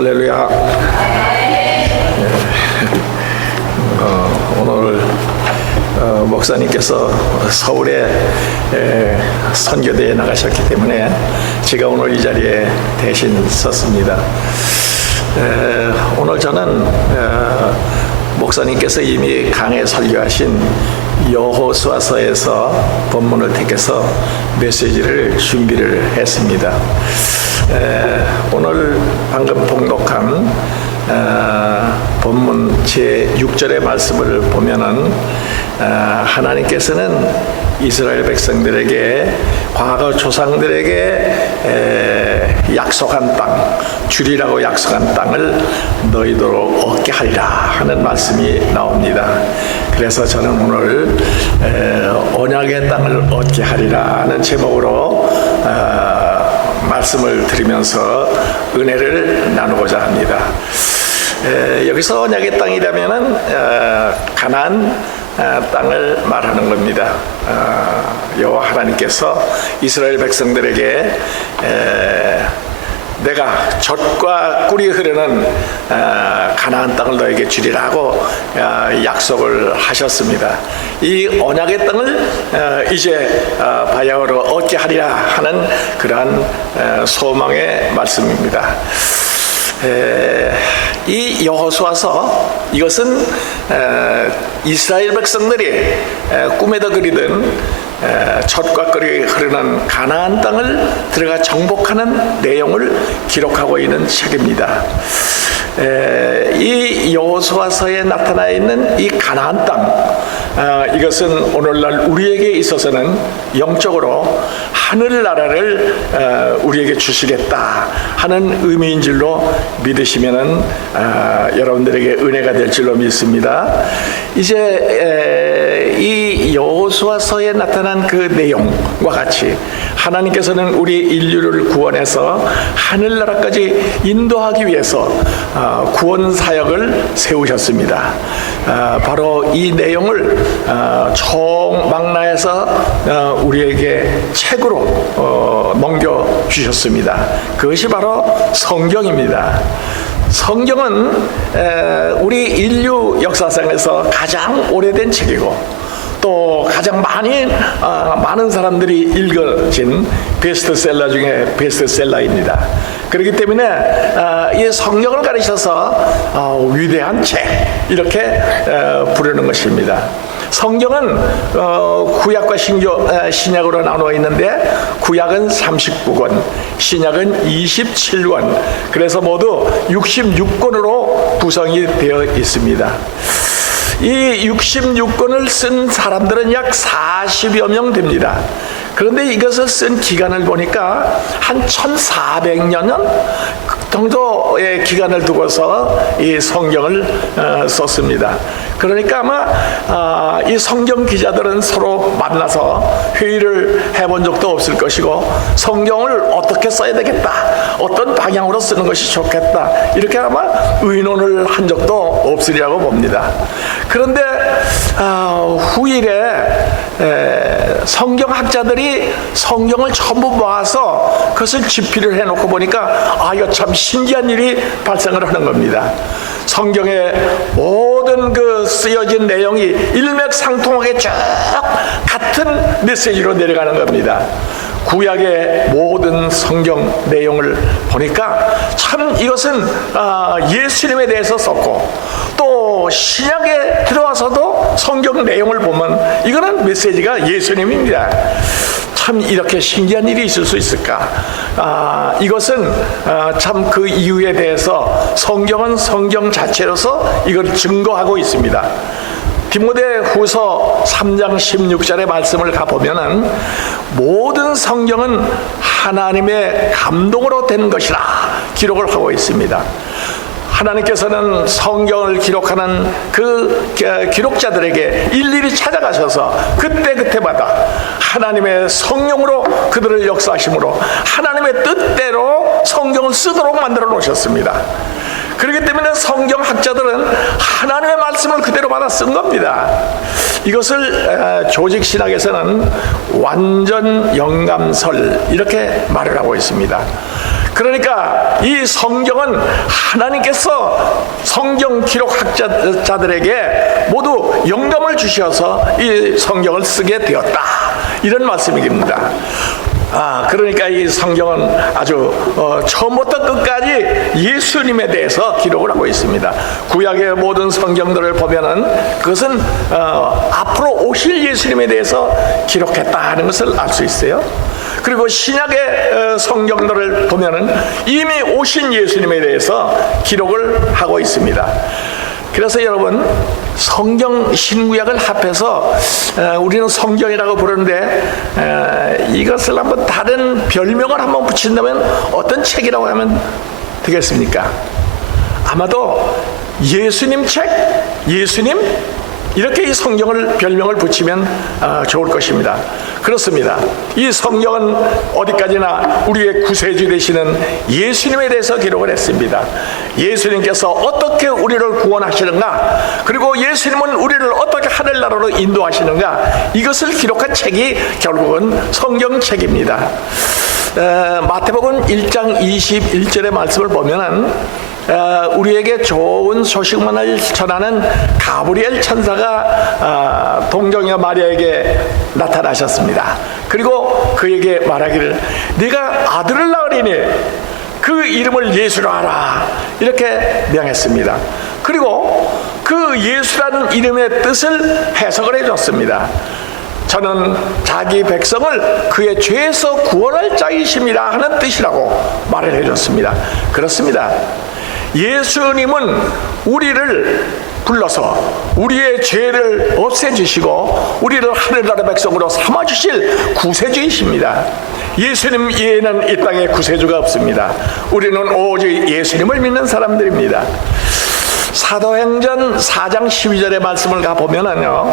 할렐루야. 오늘 목사님께서 서울에 선교대에 나가셨기 때문에 제가 오늘 이 자리에 대신 섰습니다. 오늘 저는 목사님께서 이미 강해 설교하신 여호수아서에서 본문을 택해서 메시지를 준비를 했습니다. 오늘 방금 봉독한 본문 제6절의 말씀을 보면은 하나님께서는 이스라엘 백성들에게 과거 조상들에게 약속한 땅, 주리라고 약속한 땅을 너희도 얻게 하리라 하는 말씀이 나옵니다. 그래서 저는 오늘 언약의 땅을 얻게 하리라 하는 제목으로 말씀을 드리면서 은혜를 나누고자 합니다. 여기서 언약의 땅이라면은 가나안 땅을 말하는 겁니다. 여호와 하나님께서 이스라엘 백성들에게 내가 젖과 꿀이 흐르는 가나안 땅을 너에게 주리라고 약속을 하셨습니다. 이 언약의 땅을 이제 바야흐로 얻게 하리라 하는 그러한 소망의 말씀입니다. 이 여호수아서, 이것은 이스라엘 백성들이 꿈에도 그리던 젖과 꿀이 흐르는 가나안 땅을 들어가 정복하는 내용을 기록하고 있는 책입니다. 이 여호수아서에 나타나 있는 이 가나안 땅, 이것은 오늘날 우리에게 있어서는 영적으로 하늘나라를 우리에게 주시겠다 하는 의미인 줄로 믿으시면은 여러분들에게 은혜가 될 줄로 믿습니다. 이제 이 여호수아서에 나타난 그 내용과 같이 하나님께서는 우리 인류를 구원해서 하늘나라까지 인도하기 위해서 구원 사역을 세우셨습니다. 바로 이 내용을 총망라해서 우리에게 책으로 넘겨주셨습니다. 그것이 바로 성경입니다. 성경은 우리 인류 역사상에서 가장 오래된 책이고 또 가장 많은 사람들이 읽어진 베스트셀러 중에 베스트셀러입니다. 그렇기 때문에 이 성경을 가르쳐서 위대한 책 이렇게 부르는 것입니다. 성경은 구약과 신약으로 나누어 있는데 구약은 39권, 신약은 27권, 그래서 모두 66권으로 구성이 되어 있습니다. 이 66권을 쓴 사람들은 약 40여 명 됩니다. 그런데 이것을 쓴 기간을 보니까 한 1400년 정도의 기간을 두고서 이 성경을 썼습니다. 그러니까 아마 이 성경 기자들은 서로 만나서 회의를 해본 적도 없을 것이고 성경을 어떻게 써야 되겠다, 어떤 방향으로 쓰는 것이 좋겠다, 이렇게 아마 의논을 한 적도 없으리라고 봅니다. 그런데 후일에 성경학자들이 성경을 전부 모아서 그것을 집필을 해놓고 보니까 이거 참 신기한 일이 발생을 하는 겁니다. 성경의 모든 그 쓰여진 내용이 일맥상통하게 쭉 같은 메시지로 내려가는 겁니다. 구약의 모든 성경 내용을 보니까 참 이것은 예수님에 대해서 썼고 또 신약에 들어와서도 성경 내용을 보면 이거는 메시지가 예수님입니다. 참 이렇게 신기한 일이 있을 수 있을까? 이것은 참 그 이유에 대해서 성경은 성경 자체로서 이걸 증거하고 있습니다. 디모데 후서 3장 16절의 말씀을 가보면은 모든 성경은 하나님의 감동으로 된 것이라 기록을 하고 있습니다. 하나님께서는 성경을 기록하는 그 기록자들에게 일일이 찾아가셔서 그때마다 하나님의 성령으로 그들을 역사하심으로 하나님의 뜻대로 성경을 쓰도록 만들어 놓으셨습니다. 그렇기 때문에 성경학자들은 하나님의 말씀을 그대로 받아 쓴 겁니다. 이것을 조직신학에서는 완전 영감설 이렇게 말을 하고 있습니다. 그러니까 이 성경은 하나님께서 성경 기록학자들에게 모두 영감을 주셔서 이 성경을 쓰게 되었다, 이런 말씀입니다. 그러니까 이 성경은 아주 처음부터 끝까지 예수님에 대해서 기록을 하고 있습니다. 구약의 모든 성경들을 보면은 그것은 앞으로 오실 예수님에 대해서 기록했다는 것을 알 수 있어요. 그리고 신약의 성경들을 보면은 이미 오신 예수님에 대해서 기록을 하고 있습니다. 그래서 여러분, 성경 신구약을 합해서 우리는 성경이라고 부르는데 이것을 한번 다른 별명을 한번 붙인다면 어떤 책이라고 하면 되겠습니까? 아마도 예수님 책, 예수님, 이렇게 이 성경을 별명을 붙이면 좋을 것입니다. 그렇습니다. 이 성경은 어디까지나 우리의 구세주 되시는 예수님에 대해서 기록을 했습니다. 예수님께서 어떻게 우리를 구원하시는가, 그리고 예수님은 우리를 어떻게 하늘나라로 인도하시는가, 이것을 기록한 책이 결국은 성경책입니다. 마태복음 1장 21절의 말씀을 보면은 우리에게 좋은 소식만을 전하는 가브리엘 천사가 동정녀 마리아에게 나타나셨습니다. 그리고 그에게 말하기를 네가 아들을 낳으리니 그 이름을 예수라 하라, 이렇게 명했습니다. 그리고 그 예수라는 이름의 뜻을 해석을 해줬습니다. 저는 자기 백성을 그의 죄에서 구원할 자이심이라 하는 뜻이라고 말을 해줬습니다. 그렇습니다. 예수님은 우리를 불러서 우리의 죄를 없애주시고 우리를 하늘나라 백성으로 삼아주실 구세주이십니다. 예수님 이외에는 이 땅에 구세주가 없습니다. 우리는 오직 예수님을 믿는 사람들입니다. 사도행전 4장 12절의 말씀을 가보면은요,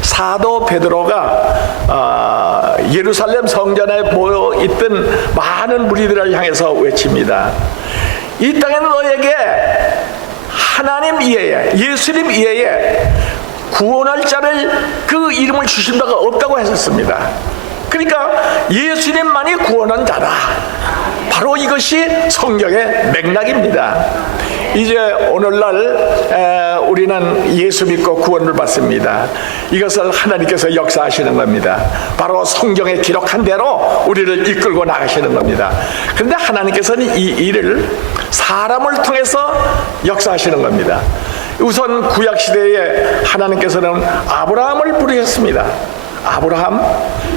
사도 베드로가 예루살렘 성전에 모여있던 많은 무리들을 향해서 외칩니다. 이 땅에는 너에게 하나님 이외에, 예수님 이외에 구원할 자를, 그 이름을 주신 바가 없다고 했었습니다. 그러니까 예수님만이 구원한 자다. 바로 이것이 성경의 맥락입니다. 이제 오늘날 우리는 예수 믿고 구원을 받습니다. 이것을 하나님께서 역사하시는 겁니다. 바로 성경에 기록한 대로 우리를 이끌고 나가시는 겁니다. 그런데 하나님께서는 이 일을 사람을 통해서 역사하시는 겁니다. 우선 구약시대에 하나님께서는 아브라함을 부르셨습니다. 아브라함,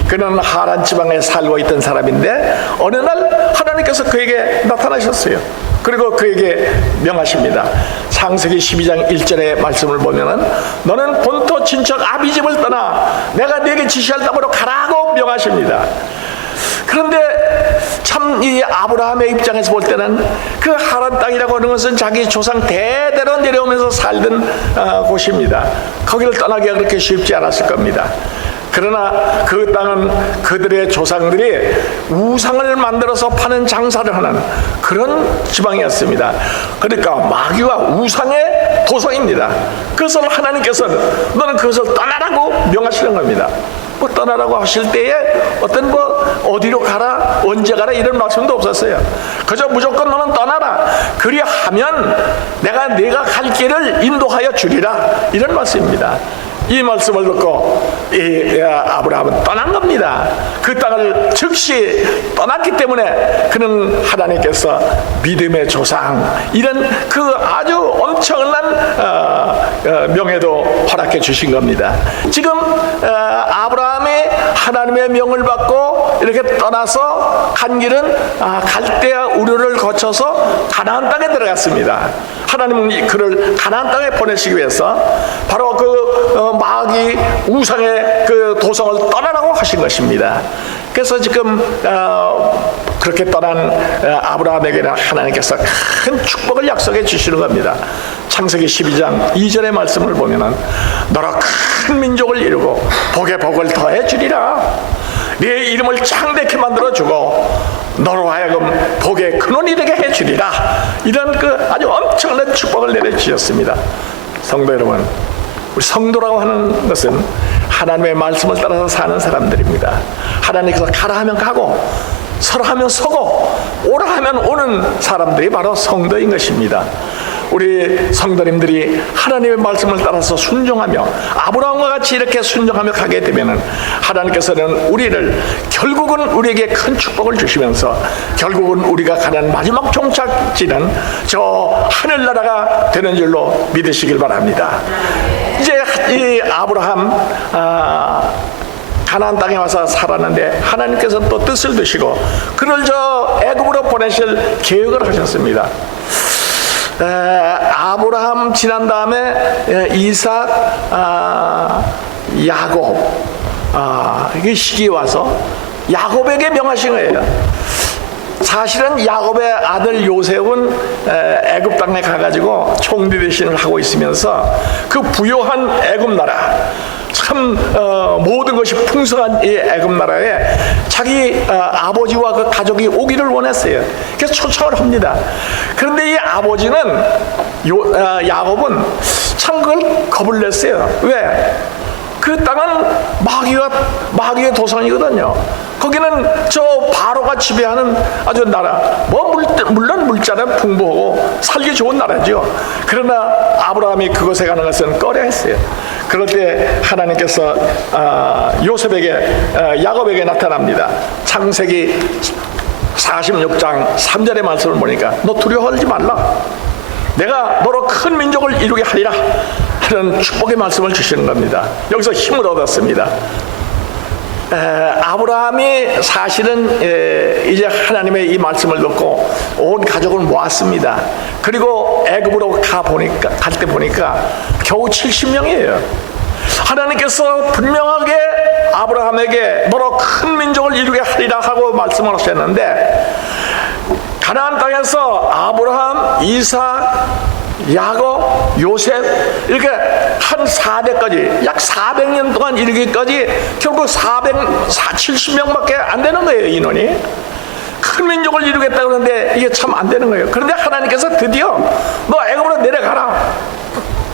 그는 하란 지방에 살고 있던 사람인데 어느 날 하나님께서 그에게 나타나셨어요. 그리고 그에게 명하십니다. 창세기 12장 1절의 말씀을 보면은 너는 본토 친척 아비집을 떠나 내가 네게 지시할 땅으로 가라고 명하십니다. 그런데 참 이 아브라함의 입장에서 볼 때는 그 하란 땅이라고 하는 것은 자기 조상 대대로 내려오면서 살던 곳입니다. 거기를 떠나기가 그렇게 쉽지 않았을 겁니다. 그러나 그 땅은 그들의 조상들이 우상을 만들어서 파는 장사를 하는 그런 지방이었습니다. 그러니까 마귀와 우상의 도성입니다. 그래서 하나님께서는 너는 그것을 떠나라고 명하시는 겁니다. 뭐 떠나라고 하실 때에 어떤 어디로 가라, 언제 가라 이런 말씀도 없었어요. 그저 무조건 너는 떠나라. 그리하면 내가 갈 길을 인도하여 주리라, 이런 말씀입니다. 이 말씀을 듣고 아브라함은 떠난 겁니다. 그 땅을 즉시 떠났기 때문에 그는 하나님께서 믿음의 조상, 이런 그 아주 엄청난 명예도 허락해 주신 겁니다. 지금 아브라함이 하나님의 명을 받고 이렇게 떠나서 간 길은 갈대아 우르를 거쳐서 가나안 땅에 들어갔습니다. 하나님은 그를 가나안 땅에 보내시기 위해서 바로 그 마귀 우상의 그 도성을 떠나라고 하신 것입니다. 그래서 지금 그렇게 떠난 아브라함에게는 하나님께서 큰 축복을 약속해 주시는 겁니다. 창세기 12장 2절의 말씀을 보면은 너로 큰 민족을 이루고 복에 복을 더해 주리라. 네 이름을 창대케 만들어 주고 너로 하여금 복의 근원이 되게 해 주리라. 이런 그 아주 엄청난 축복을 내려 주셨습니다. 성도 여러분, 우리 성도라고 하는 것은 하나님의 말씀을 따라서 사는 사람들입니다. 하나님께서 가라 하면 가고 서라 하면 서고 오라 하면 오는 사람들이 바로 성도인 것입니다. 우리 성도님들이 하나님의 말씀을 따라서 순종하며 아브라함과 같이 이렇게 순종하며 가게 되면 하나님께서는 우리를 결국은 우리에게 큰 축복을 주시면서 결국은 우리가 가는 마지막 종착지는 저 하늘나라가 되는 줄로 믿으시길 바랍니다. 이제 이 아브라함 가나안 땅에 와서 살았는데 하나님께서 또 뜻을 두시고 그를 저 애굽으로 보내실 계획을 하셨습니다. 아브라함 지난 다음에 이삭, 야곱 이게 시기에 와서 야곱에게 명하신 거예요. 사실은 야곱의 아들 요셉은 애굽 땅에 가가지고 총리 대신을 하고 있으면서 그 부요한 애굽 나라 참 모든 것이 풍성한 이 애굽 나라에 자기 아버지와 그 가족이 오기를 원했어요. 그래서 초청을 합니다. 그런데 이 아버지는 야곱은 참 그걸 겁을 냈어요. 왜? 그 땅은 마귀의 도성이거든요. 거기는 저 바로가 지배하는 아주 나라, 물론 물자는 풍부하고 살기 좋은 나라죠. 그러나 아브라함이 그곳에 가는 것은 꺼려했어요. 그럴 때 하나님께서 야곱에게 나타납니다. 창세기 46장 3절의 말씀을 보니까 너 두려워하지 말라. 내가 너로 큰 민족을 이루게 하리라 하는 축복의 말씀을 주시는 겁니다. 여기서 힘을 얻었습니다. 아브라함이 사실은 이제 하나님의 이 말씀을 듣고 온 가족을 모았습니다. 그리고 애굽으로 갈 때 보니까 겨우 70명이에요. 하나님께서 분명하게 아브라함에게 너로 큰 민족을 이루게 하리라 하고 말씀을 하셨는데 가나안 땅에서 아브라함, 이삭, 야곱, 요셉 이렇게 한 4대까지 약 400년 동안 이르기까지 결국 70명밖에 안 되는 거예요. 인원이 큰 민족을 이루겠다 그러는데 이게 참 안 되는 거예요. 그런데 하나님께서 드디어 너 애굽으로 내려가라.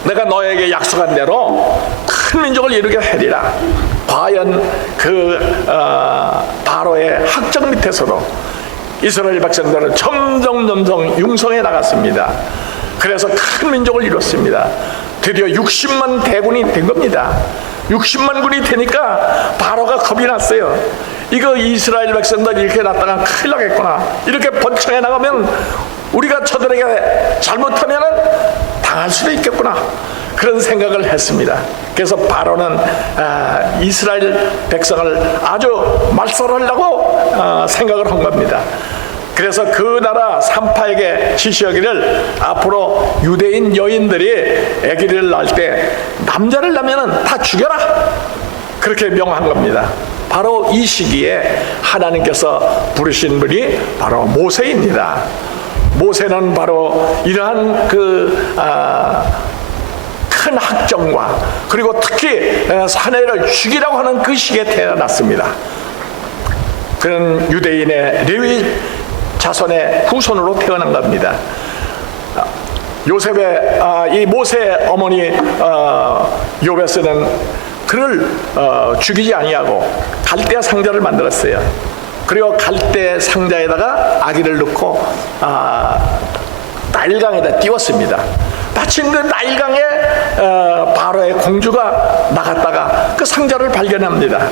내가 너에게 약속한 대로 큰 민족을 이루게 하리라. 과연 그 바로의 학적 밑에서도 이스라엘 백성들은 점점 융성해 나갔습니다. 그래서 큰 민족을 이뤘습니다. 드디어 60만 대군이 된 겁니다. 60만 군이 되니까 바로가 겁이 났어요. 이거 이스라엘 백성들 이렇게 났다가 큰일 나겠구나. 이렇게 번창해 나가면 우리가 저들에게 잘못하면 당할 수도 있겠구나. 그런 생각을 했습니다. 그래서 바로는 이스라엘 백성을 아주 말살하려고 생각을 한 겁니다. 그래서 그 나라 산파에게 지시하기를 앞으로 유대인 여인들이 아기를 낳을 때 남자를 낳으면 다 죽여라. 그렇게 명한 겁니다. 바로 이 시기에 하나님께서 부르신 분이 바로 모세입니다. 모세는 바로 이러한 큰 학정과 그리고 특히 사내를 죽이라고 하는 그 시기에 태어났습니다. 그는 유대인의 레위 자손의 후손으로 태어난 겁니다. 요셉의 이 모세의 어머니 요베스는 그를 죽이지 아니하고 갈대 상자를 만들었어요. 그리고 갈대 상자에다가 아기를 넣고 나일강에다 띄웠습니다. 마침 그 나일강에 바로의 공주가 나갔다가 그 상자를 발견합니다.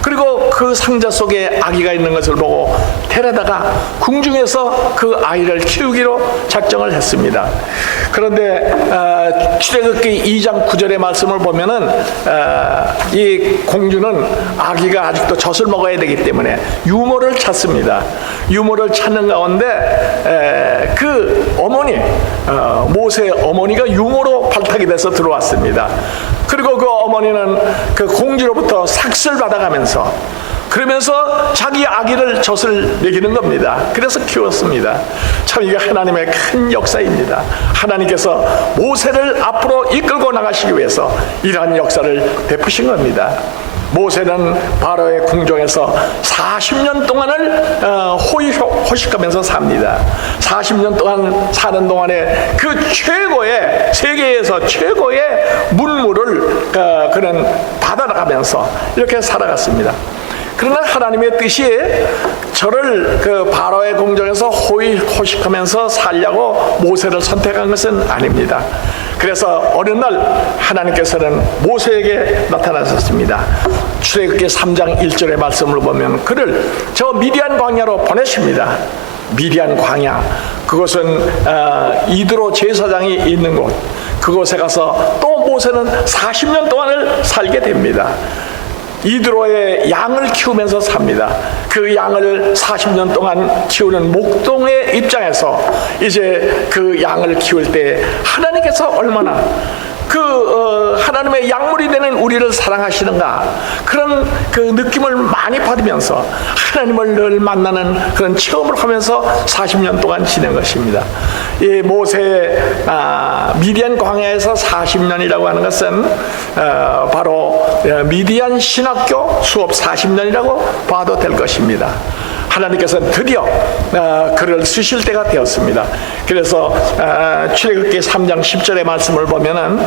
그리고 그 상자 속에 아기가 있는 것을 보고 데려다가 궁중에서 그 아이를 키우기로 작정을 했습니다. 그런데 출애굽기 2장 9절의 말씀을 보면은 이 공주는 아기가 아직도 젖을 먹어야 되기 때문에 유모를 찾습니다. 유모를 찾는 가운데 그 어머니 모세의 어머니가 유모로 발탁이 돼서 들어왔습니다. 그리고 그 어머니는 그 공주로부터 삭슬 받아가면서 그러면서 자기 아기를 젖을 먹이는 겁니다. 그래서 키웠습니다. 참 이게 하나님의 큰 역사입니다. 하나님께서 모세를 앞으로 이끌고 나가시기 위해서 이러한 역사를 베푸신 겁니다. 모세는 바로의 궁정에서 40년 동안을 호식하면서 삽니다. 40년 동안 사는 동안에 그 최고의 세계에서 최고의 문물을 그는 받아나가면서 이렇게 살아갔습니다. 그러나 하나님의 뜻이 저를 그 바로의 궁정에서 호식하면서 살려고 모세를 선택한 것은 아닙니다. 그래서 어느 날 하나님께서는 모세에게 나타나셨습니다. 출애굽기 3장 1절의 말씀을 보면 그를 저 미디안 광야로 보내십니다. 미디안 광야, 그것은 이드로 제사장이 있는 곳, 그곳에 가서 또 모세는 40년 동안을 살게 됩니다. 이드로의 양을 키우면서 삽니다. 그 양을 40년 동안 키우는 목동의 입장에서 이제 그 양을 키울 때 하나님께서 얼마나 하나님의 약물이 되는 우리를 사랑하시는가, 그런 그 느낌을 많이 받으면서 하나님을 늘 만나는 그런 체험을 하면서 40년 동안 지낸 것입니다. 이 모세의 미디안 광야에서 40년이라고 하는 것은 바로 미디안 신학교 수업 40년이라고 봐도 될 것입니다. 하나님께서는 드디어 그를 쓰실 때가 되었습니다. 그래서 출애굽기 3장 10절의 말씀을 보면은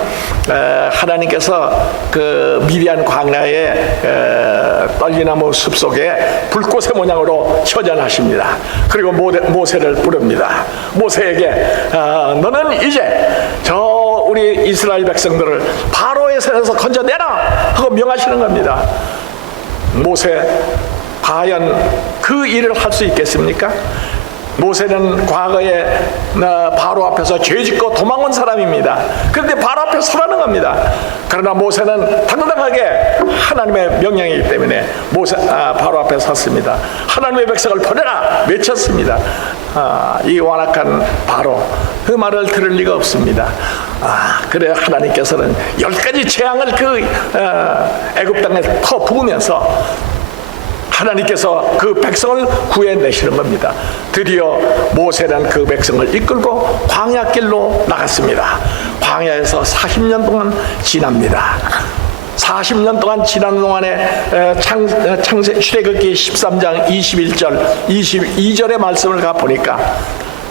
하나님께서 그 미디안 광야의 떨기나무 숲속에 불꽃의 모양으로 현현하십니다. 그리고 모세를 부릅니다. 모세에게 너는 이제 저 우리 이스라엘 백성들을 바로의 손에서 건져내라 하고 명하시는 겁니다. 모세 과연 그 일을 할 수 있겠습니까? 모세는 과거에 바로 앞에서 죄짓고 도망온 사람입니다. 그런데 바로 앞에 서라는 겁니다. 그러나 모세는 당당하게 하나님의 명령이기 때문에 바로 앞에 섰습니다. 하나님의 백성을 보내라 외쳤습니다. 이 완악한 바로 그 말을 들을 리가 없습니다. 그래 하나님께서는 10가지 재앙을 그 애굽 땅에 퍼부으면서 하나님께서 그 백성을 구해내시는 겁니다. 드디어 모세는 그 백성을 이끌고 광야길로 나갔습니다. 광야에서 40년 동안 지납니다. 40년 동안 지난 동안에 출애굽기 13장 21절 22절의 말씀을 가보니까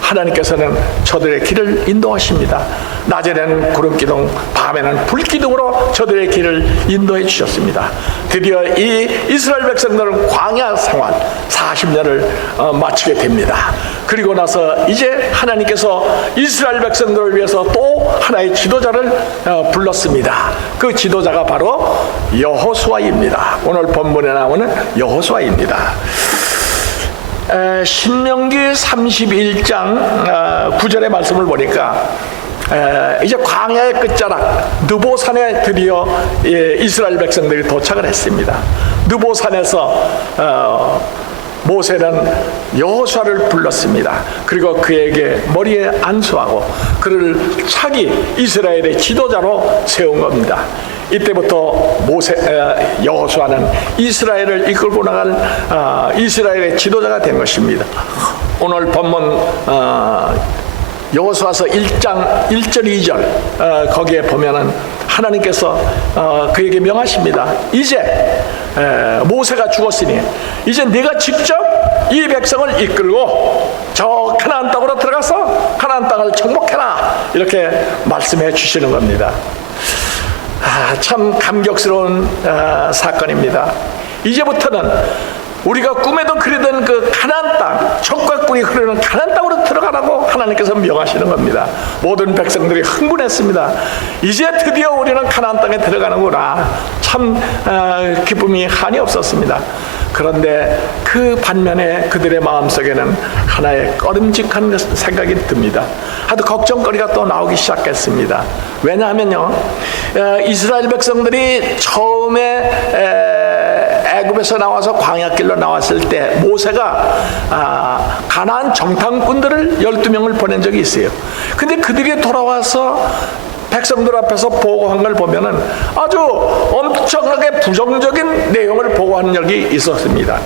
하나님께서는 저들의 길을 인도하십니다. 낮에는 구름기둥, 밤에는 불기둥으로 저들의 길을 인도해 주셨습니다. 드디어 이 이스라엘 백성들은 광야 생활 40년을 마치게 됩니다. 그리고 나서 이제 하나님께서 이스라엘 백성들을 위해서 또 하나의 지도자를 불렀습니다. 그 지도자가 바로 여호수아입니다. 오늘 본문에 나오는 여호수아입니다. 신명기 31장 9절의 말씀을 보니까 이제 광야의 끝자락 느보산에 드디어 이스라엘 백성들이 도착을 했습니다. 느보산에서 모세는 여호수아를 불렀습니다. 그리고 그에게 머리에 안수하고 그를 차기 이스라엘의 지도자로 세운 겁니다. 이때부터 여호수아는 이스라엘을 이끌고 나갈 이스라엘의 지도자가 된 것입니다. 오늘 본문 여호수아서 1장 1절 2절 거기에 보면은 하나님께서 그에게 명하십니다. 이제 모세가 죽었으니 이제 네가 직접 이 백성을 이끌고 저 가나안 땅으로 들어가서 가나안 땅을 정복해라, 이렇게 말씀해 주시는 겁니다. 참 감격스러운 사건입니다. 이제부터는 우리가 꿈에도 그리던 그 가나안 땅, 젖과 꿀이 흐르는 가나안 땅으로 들어가라고 하나님께서 명하시는 겁니다. 모든 백성들이 흥분했습니다. 이제 드디어 우리는 가나안 땅에 들어가는구나. 참 기쁨이 한이 없었습니다. 그런데 그 반면에 그들의 마음속에는 하나의 꺼림직한 생각이 듭니다. 하도 걱정거리가 또 나오기 시작했습니다. 왜냐하면요, 이스라엘 백성들이 처음에 애굽에서 나와서 광야길로 나왔을 때 모세가 가나안 정탐꾼들을 12명을 보낸 적이 있어요. 근데 그들이 돌아와서 백성들 앞에서 보고한 걸 보면은 아주 엄청나게 부정적인 내용을 보고한 적이 있었습니다.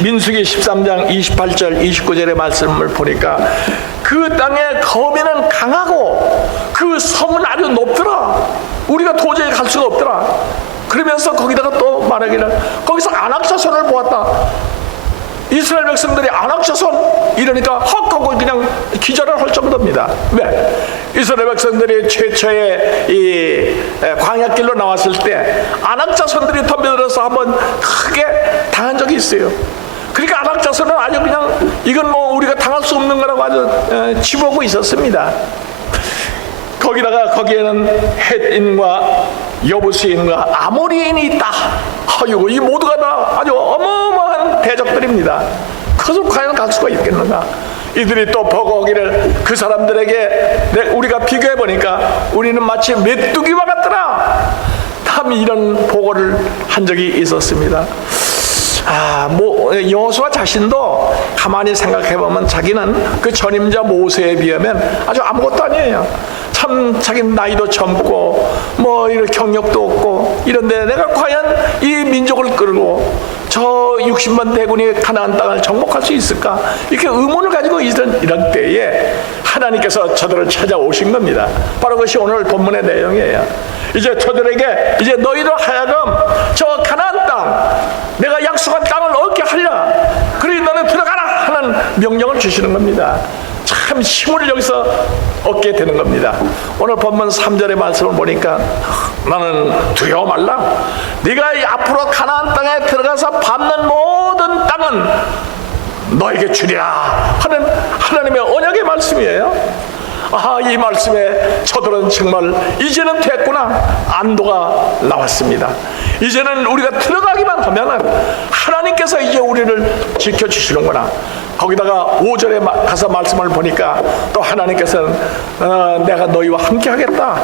민수기 13장 28절 29절의 말씀을 보니까 그 땅의 거민은 강하고 그 섬은 아주 높더라. 우리가 도저히 갈 수가 없더라. 그러면서 거기다가 또 말하기를 거기서 안악자손을 보았다. 이스라엘 백성들이 안악자손 이러니까 헉 하고 그냥 기절을 할 정도입니다. 왜? 이스라엘 백성들이 최초의 이 광야길로 나왔을 때 안악자손들이 덤벼들어서 한번 크게 당한 적이 있어요. 그러니까 아낙 자손은 아주 그냥 이건 뭐 우리가 당할 수 없는 거라고 아주 치부하고 있었습니다. 거기에는 헷인과 여부스인과 아모리인이 있다. 아이고, 이 모두가 다 아주 어마어마한 대적들입니다. 그것을 과연 갈 수가 있겠는가? 이들이 또 버거기를 그 사람들에게 우리가 비교해 보니까 우리는 마치 메뚜기와 같더라. 참 이런 보고를 한 적이 있었습니다. 여호수아 자신도 가만히 생각해 보면 자기는 그 전임자 모세에 비하면 아주 아무것도 아니에요. 참 자기는 나이도 젊고 뭐 이런 경력도 없고 이런데 내가 과연 이 민족을 끌고 저 60만 대군이 가나안 땅을 정복할 수 있을까? 이렇게 의문을 가지고 이런 때에 하나님께서 저들을 찾아오신 겁니다. 바로 그것이 오늘 본문의 내용이에요. 이제 저들에게 이제 너희들 하여금 저 가나안 땅 내가 약속한 땅을 얻게 하려 그러니 너는 들어가라 하는 명령을 주시는 겁니다. 참 힘을 여기서 얻게 되는 겁니다. 오늘 본문 3절의 말씀을 보니까 나는 두려워 말라. 네가 앞으로 가나안 땅에 들어가서 밟는 모든 땅은 너에게 주리라 하는 하나님의 언약의 말씀이에요. 이 말씀에 저들은 정말 이제는 됐구나 안도가 나왔습니다. 이제는 우리가 들어가기만 하면 하나님께서 이제 우리를 지켜주시는구나. 거기다가 5절에 가서 말씀을 보니까 또 하나님께서는 내가 너희와 함께 하겠다.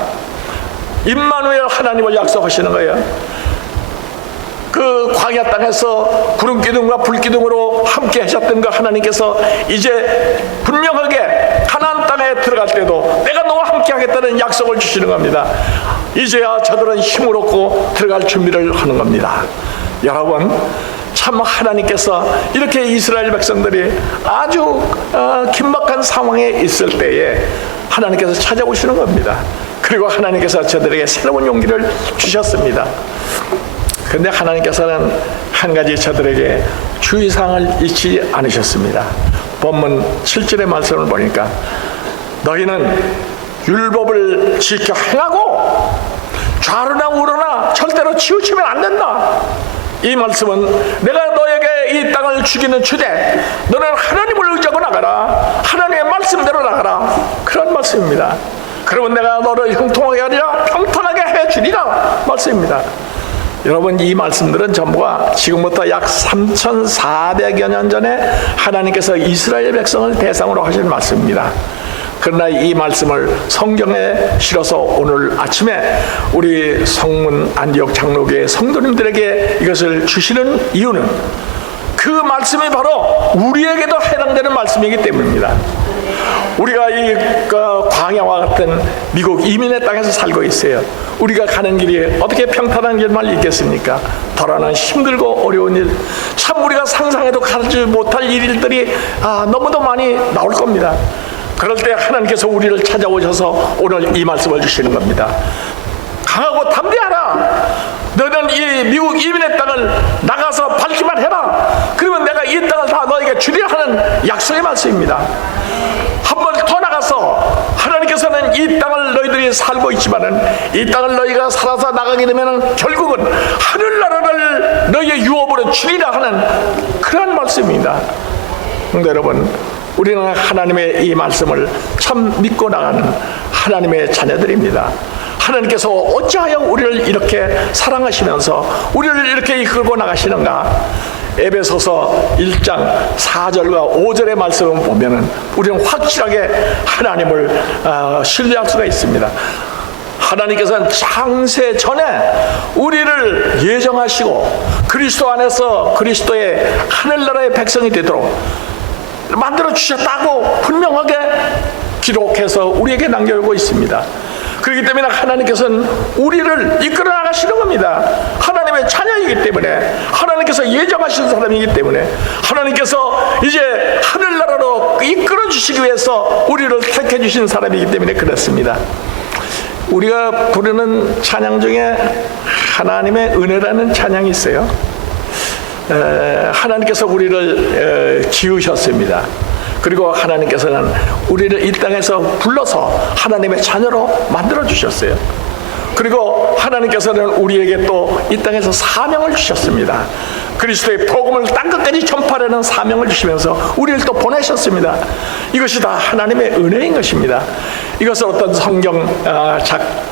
임마누엘 하나님을 약속하시는 거예요. 그 광야 땅에서 구름기둥과 불기둥으로 함께 하셨던 그 하나님께서 이제 분명하게 가나안 땅에 들어갈 때도 내가 너와 함께 하겠다는 약속을 주시는 겁니다. 이제야 저들은 힘을 얻고 들어갈 준비를 하는 겁니다. 여러분, 참 하나님께서 이렇게 이스라엘 백성들이 아주 긴박한 상황에 있을 때에 하나님께서 찾아오시는 겁니다. 그리고 하나님께서 저들에게 새로운 용기를 주셨습니다. 그런데 하나님께서는 한 가지 저들에게 주의사항을 잊지 않으셨습니다. 본문 7절의 말씀을 보니까 너희는 율법을 지켜 행하고 좌로나 우로나 절대로 치우치면 안 된다. 이 말씀은 내가 너에게 이 땅을 주기는 주되 너는 하나님을 의지하고 나가라. 하나님의 말씀대로 나가라. 그런 말씀입니다. 그러면 내가 너를 형통하게 하리라 평탄하게 해주리라 말씀입니다. 여러분, 이 말씀들은 전부가 지금부터 약 3,400여 년 전에 하나님께서 이스라엘 백성을 대상으로 하신 말씀입니다. 그러나 이 말씀을 성경에 실어서 오늘 아침에 우리 성문 안디옥 장로교회 성도님들에게 이것을 주시는 이유는 그 말씀이 바로 우리에게도 해당되는 말씀이기 때문입니다. 우리가 이 광야와 같은 미국 이민의 땅에서 살고 있어요. 우리가 가는 길이 어떻게 평탄한 길만 있겠습니까? 덜어는 힘들고 어려운 일, 참 우리가 상상해도 가지 못할 일들이 너무도 많이 나올 겁니다. 그럴 때 하나님께서 우리를 찾아오셔서 오늘 이 말씀을 주시는 겁니다. 강하고 담대하라. 너는 이 미국 이민의 땅을 나가서 밟기만 해라. 그러면 내가 이 땅을 다 너에게 주리라 하는 약속의 말씀입니다. 한 번 더 나가서 하나님께서는 이 땅을 너희들이 살고 있지만은 이 땅을 너희가 살아서 나가게 되면은 결국은 하늘나라를 너희의 유업으로 주리라 하는 그런 말씀입니다. 여러분, 우리는 하나님의 이 말씀을 참 믿고 나가는 하나님의 자녀들입니다. 하나님께서 어찌하여 우리를 이렇게 사랑하시면서 우리를 이렇게 이끌고 나가시는가? 에베소서 1장 4절과 5절의 말씀을 보면은 우리는 확실하게 하나님을 신뢰할 수가 있습니다. 하나님께서는 창세 전에 우리를 예정하시고 그리스도 안에서 그리스도의 하늘나라의 백성이 되도록 만들어 주셨다고 분명하게 기록해서 우리에게 남겨주고 있습니다. 그렇기 때문에 하나님께서는 우리를 이끌어 나가시는 겁니다. 하나님의 자녀이기 때문에, 하나님께서 예정하신 사람이기 때문에, 하나님께서 이제 하늘나라로 이끌어 주시기 위해서 우리를 택해 주신 사람이기 때문에 그렇습니다. 우리가 부르는 찬양 중에 하나님의 은혜라는 찬양이 있어요. 하나님께서 우리를 지으셨습니다. 그리고 하나님께서는 우리를 이 땅에서 불러서 하나님의 자녀로 만들어 주셨어요. 그리고 하나님께서는 우리에게 또 이 땅에서 사명을 주셨습니다. 그리스도의 복음을 땅끝까지 전파하는 사명을 주시면서 우리를 또 보내셨습니다. 이것이 다 하나님의 은혜인 것입니다. 이것을 어떤 성경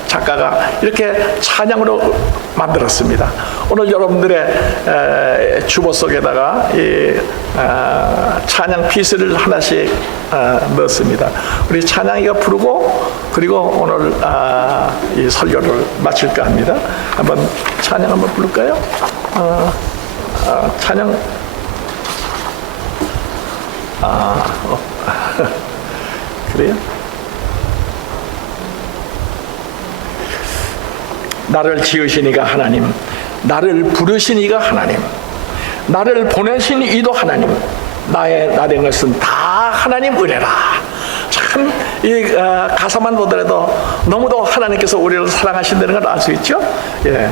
작가가 이렇게 찬양으로 만들었습니다. 오늘 여러분들의 주보 속에다가 이 찬양 피스를 하나씩 넣었습니다. 우리 찬양이가 부르고 그리고 오늘 이 설교를 마칠까 합니다. 한번 찬양 한번 부를까요? 찬양 그래요? 나를 지으신 이가 하나님, 나를 부르신 이가 하나님, 나를 보내신 이도 하나님, 나의 나된 것은 다 하나님 은혜라. 참 이 가사만 보더라도 너무도 하나님께서 우리를 사랑하신다는 걸 알 수 있죠? 예.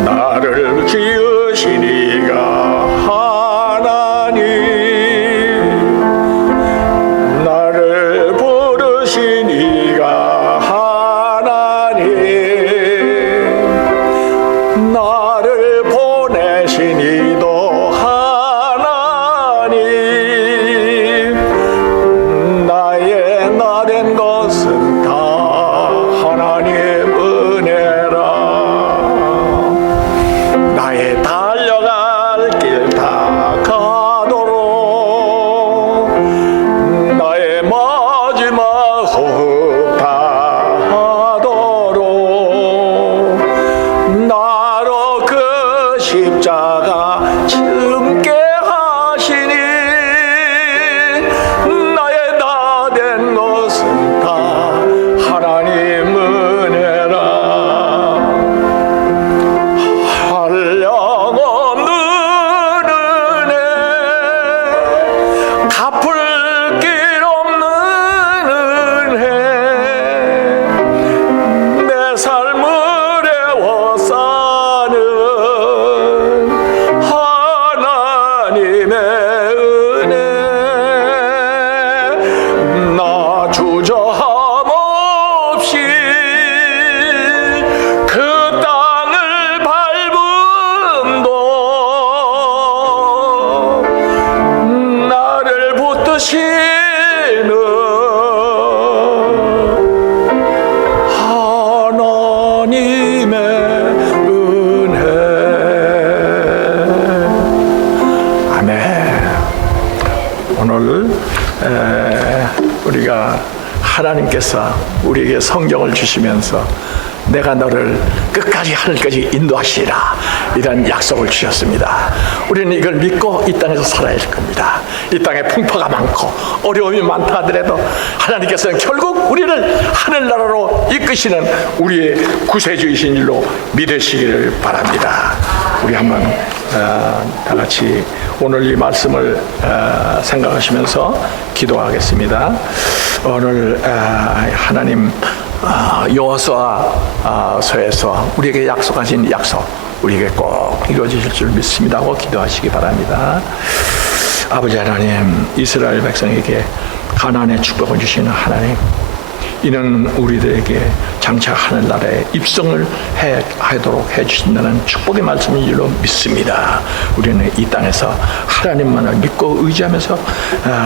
나를 지으신 이가 하나님, 나를 부르신 이가 하나님, 나를 보내신 이도 하나님, 나의 나된 것은 다 하나님 은혜라. 나의 달려갈 길 다 가도록, 나의 마지막 호흡 다 하도록, 나로 그 십자가 짐게 하시니, 나의 나된 것은 다 하나님 은혜라. 한량없는 은혜, 갚을 길 없는 은혜, 내 삶을 애워싸는 하나님의 은혜, 나 주저함 없이 그 땅을 밟음도 나를 붙드시는 하나님의 은혜. 아멘. 오늘 우리가 하나님께서 우리에게 성경을 주시면서 내가 너를 끝까지 하늘까지 인도하시리라, 이런 약속을 주셨습니다. 우리는 이걸 믿고 이 땅에서 살아야 할 겁니다. 이 땅에 풍파가 많고 어려움이 많다 하더라도 하나님께서는 결국 우리를 하늘나라로 이끄시는 우리의 구세주이신 일로 믿으시기를 바랍니다. 우리 한번 다 같이 오늘 이 말씀을 생각하시면서 기도하겠습니다. 오늘 하나님 여호수아서에서 우리에게 약속하신 약속, 우리에게 꼭 이루어지실 줄 믿습니다 하고 기도하시기 바랍니다. 아버지 하나님, 이스라엘 백성에게 가나안의 축복을 주시는 하나님, 이는 우리들에게 장차 하늘나라에 입성을 하도록 해주신다는 축복의 말씀인 줄로 믿습니다. 우리는 이 땅에서 하나님만을 믿고 의지하면서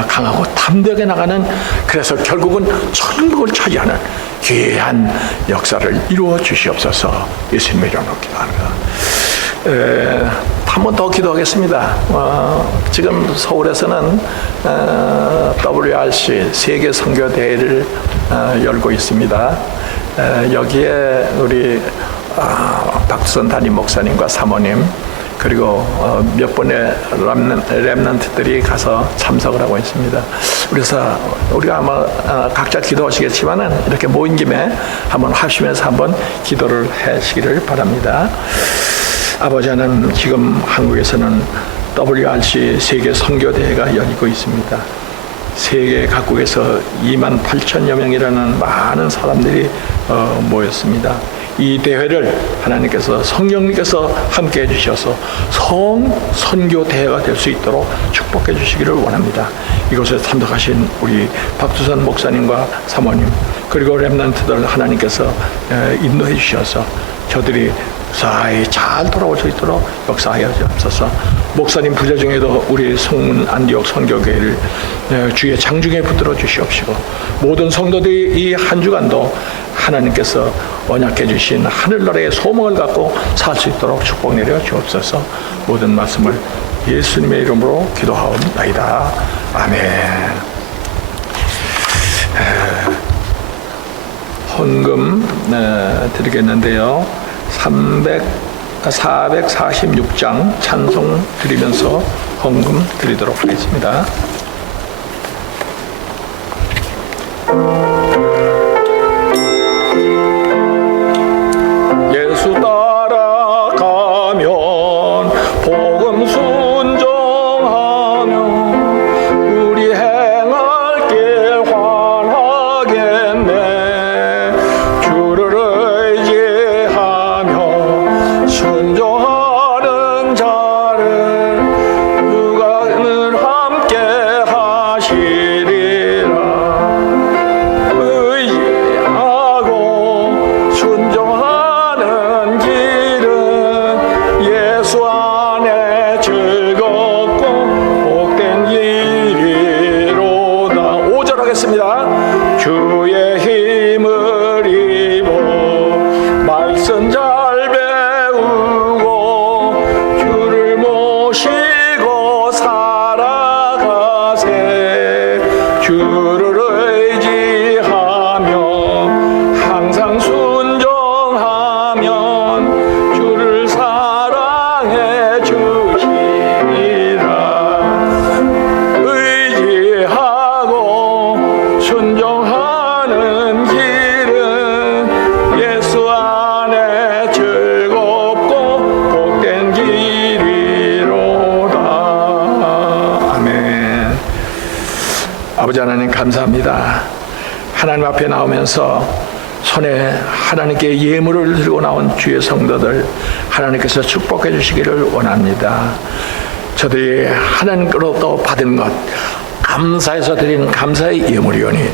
강하고 담대하게 나가는, 그래서 결국은 천국을 차지하는 귀한 역사를 이루어 주시옵소서. 예수님의 이름으로 기도합니다. 한 번 더 기도하겠습니다. 지금 서울에서는 WRC 세계 선교 대회를 열고 있습니다. 여기에 우리 박두선 담임 목사님과 사모님, 그리고 몇 번의 렘넌트들이 가서 참석을 하고 있습니다. 그래서 우리가 아마 각자 기도하시겠지만은 이렇게 모인 김에 한번 하시면서 한번 기도를 하시기를 바랍니다. 아버지 하나님, 지금 한국에서는 WRC 세계 선교대회가 열리고 있습니다. 세계 각국에서 28,000여 명이라는 많은 사람들이 모였습니다. 이 대회를 하나님께서 성령님께서 함께해 주셔서 선교 대회가 될 수 있도록 축복해 주시기를 원합니다. 이곳에 참석하신 우리 박두선 목사님과 사모님 그리고 렘넌트들 하나님께서 인도해 주셔서 저들이 무사히 잘 돌아올 수 있도록 역사하여 주옵소서. 목사님 부재 중에도 우리 송문 안디옥 선교교회를 주의 장중에 붙들어 주시옵시고 모든 성도들이 이 한 주간도 하나님께서 언약해 주신 하늘나라의 소망을 갖고 살 수 있도록 축복 내려 주옵소서. 모든 말씀을 예수님의 이름으로 기도하옵나이다. 아멘. 헌금 드리겠는데요. 446장 찬송 드리면서 헌금 드리도록 하겠습니다. 예수 따라가면 복음 순종하면 우리 행할 길 환하겠네. 주를 의지하며 순종하는 자를 누가 늘 함께 하시리라. 의지하고 순종하는 길은 예수 안에 즐겁고 복된 길이로다. 5절 하겠습니다. 주의 힘을 입어 말씀 잘 배우고 주를 모시고 살아가세. 주를 의지하며 항상 순종하면 주를 사랑해 주시리라. 의지하고 순종하는 길은 예수 안에 즐겁고 복된 길이로다. 아멘. 아버지 하나님 감사합니다. 하나님 앞에 나오면서 손에 하나님께 예물을 들고 나온 주의 성도들 하나님께서 축복해 주시기를 원합니다. 저들이 하나님께로부터 받은 것 감사해서 드린 감사의 예물이오니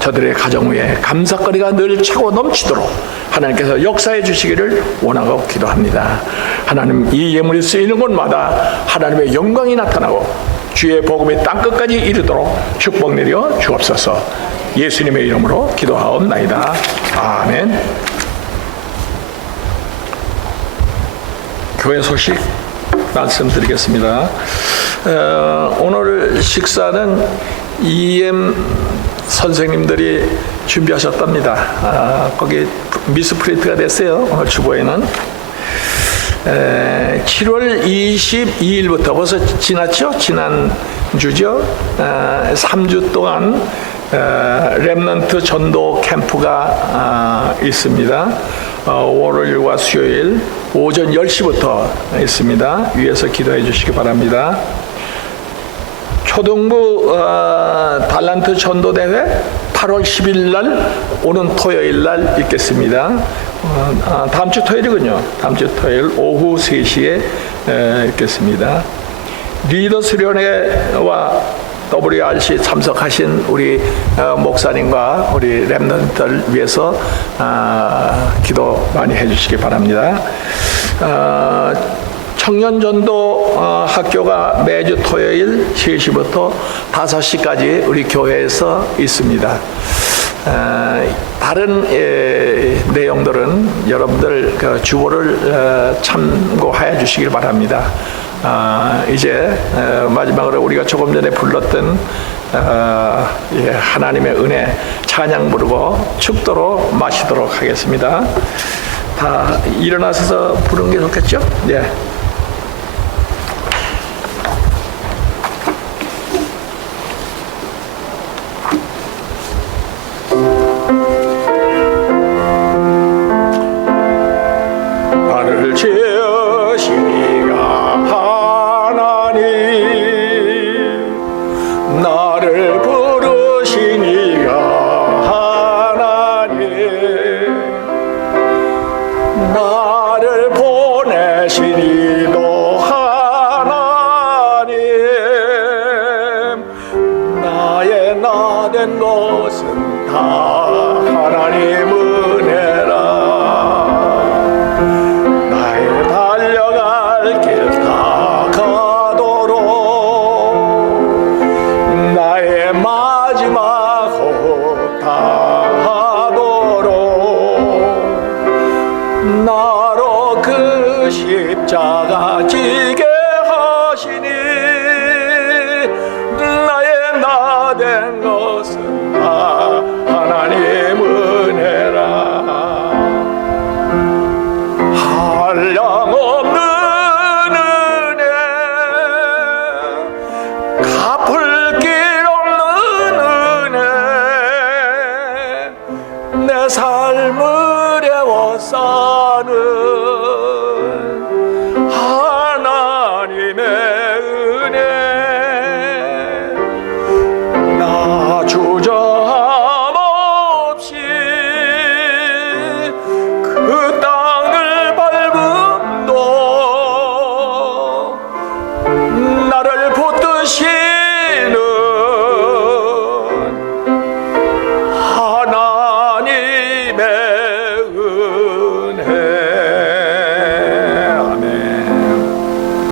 저들의 가정 위에 감사거리가 늘 차고 넘치도록 하나님께서 역사해 주시기를 원하고 기도합니다. 하나님 이 예물이 쓰이는 곳마다 하나님의 영광이 나타나고 주의 복음이 땅끝까지 이르도록 축복 내려 주옵소서. 예수님의 이름으로 기도하옵나이다. 아멘. 교회 소식 말씀드리겠습니다. 오늘 식사는 EM 선생님들이 준비하셨답니다. 거기 미스프린트가 됐어요. 오늘 주보에는 7월 22일부터 벌써 지났죠? 지난 주죠? 3주 동안 렘넌트 전도 캠프가 있습니다. 월요일과 수요일 오전 10시부터 있습니다. 위에서 기도해 주시기 바랍니다. 초등부 달란트 전도대회 8월 10일 날 오는 토요일 날 있겠습니다. 다음 주 토요일이군요. 다음 주 토요일 오후 3시에 있겠습니다. 리더 수련회와 WRC 참석하신 우리 목사님과 우리 렘넌트들 위해서 기도 많이 해주시기 바랍니다. 청년전도 학교가 매주 토요일 3시부터 5시까지 우리 교회에서 있습니다. 다른 내용들은 여러분들 그 주보를 참고하여 주시길 바랍니다. 이제 마지막으로 우리가 조금 전에 불렀던 하나님의 은혜 찬양 부르고 축도로 마시도록 하겠습니다. 다 일어나서 부르는 게 좋겠죠? 네. 나를 지으시니가 하나님, 나를 부르시니가 하나님, 하나님 은혜라. 나의 달려갈 길 다가도록 나의 마지막 호흡 다하도록 나로 그 십자가 지게 하시니 나의 나 된 것은 다 하나님 은혜라. 한량없는 은혜, 갚을 길 없는 은혜, 내 삶을 애워싸는